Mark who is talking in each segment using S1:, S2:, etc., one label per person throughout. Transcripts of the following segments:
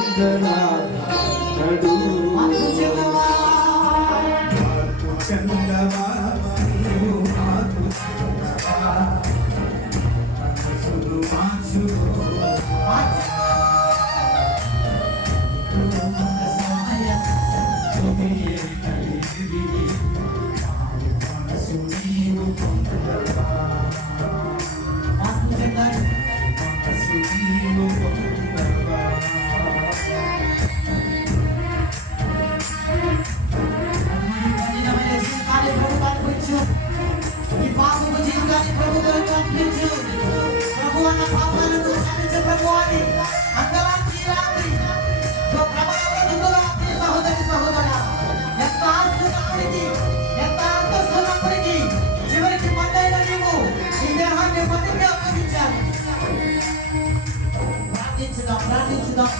S1: పొందనాడు
S2: మార్పు చెందవా పాపము జీవితాన్ని ప్రభుత్వం అర్పించు ప్రభు అన్న పాపాలను క్షమించు ప్రభు అని అంగలాంచి రాత్రి ఓ ప్రభావ దుందుగా ప్రియ సహోదరి సహోదరా ఎంత ఆస్తున్నప్పటికీ ఎంత అంతస్తున్నప్పటికీ చివరికి మందైన నీవు ఈ దేహాన్ని మందికి అప్పగించాలి ప్రార్థించుదాం ప్రార్థించుదాం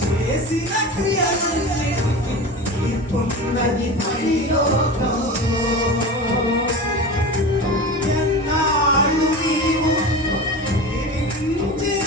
S1: చేసిన క్రియలన్నిటికీ తీర్పున్నది పరలోకంలో. ఎన్నాళ్ళు నీవు జీవించిన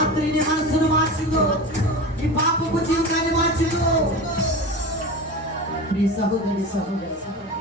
S2: రాత్రిని మనసును మార్చుకో. ఈ పాపపు జీవితాన్ని మార్చుకో. నీ సహోదరి సహోదరి